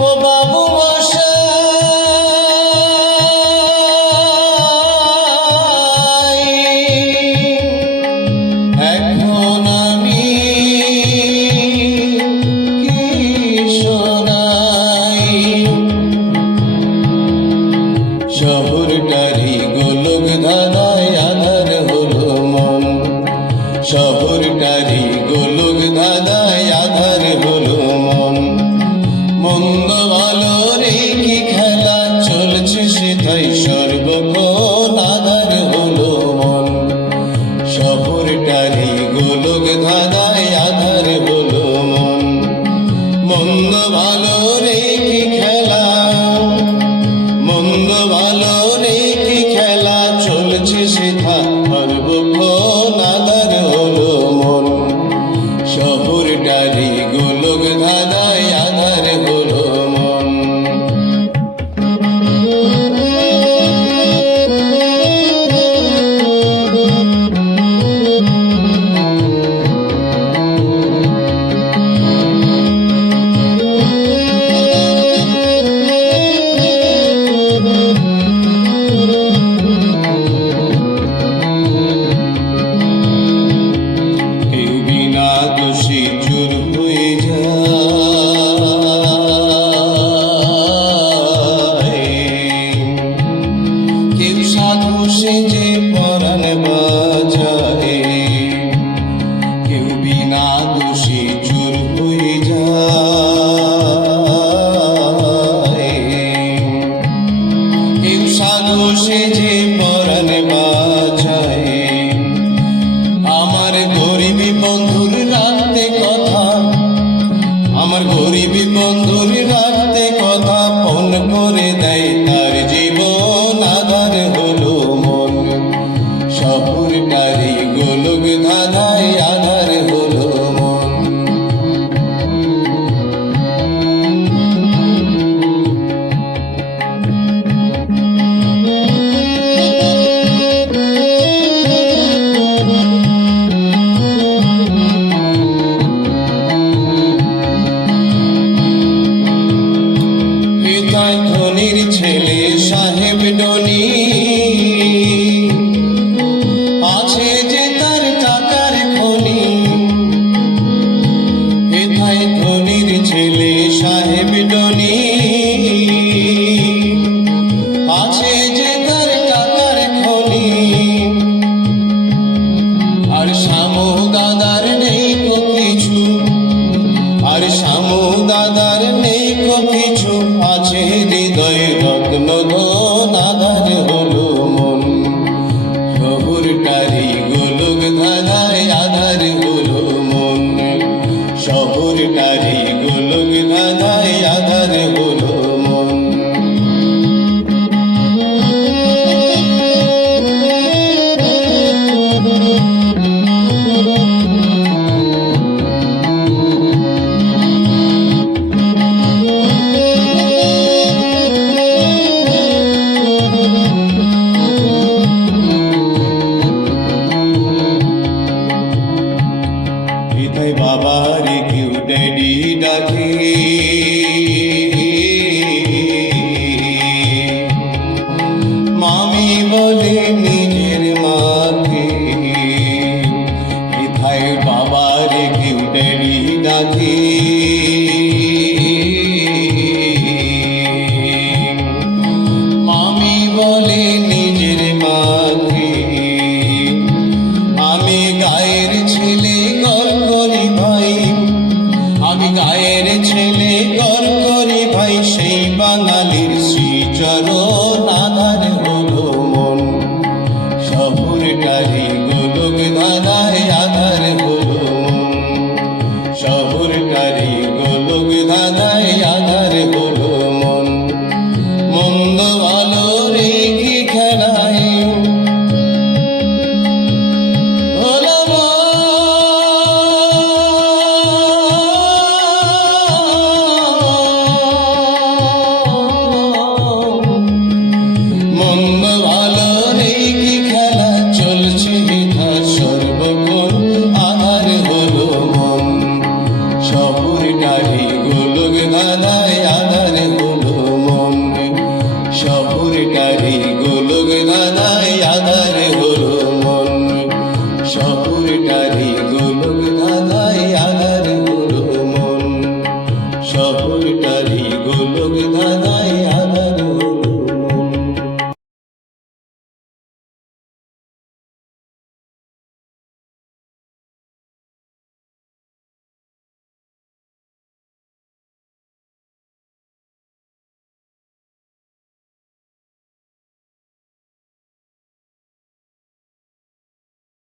বাবু বিষয় সর্বকোনাদার হলো মন শহরটারি গোলক ধাঁধায় আধার হলো মন মন্দ ভালো de সাহেব ননী। আছে যে তার টাকার খনি। এথায় ধনির ছেলে সাহেব ননী। বাবারি Hare യാത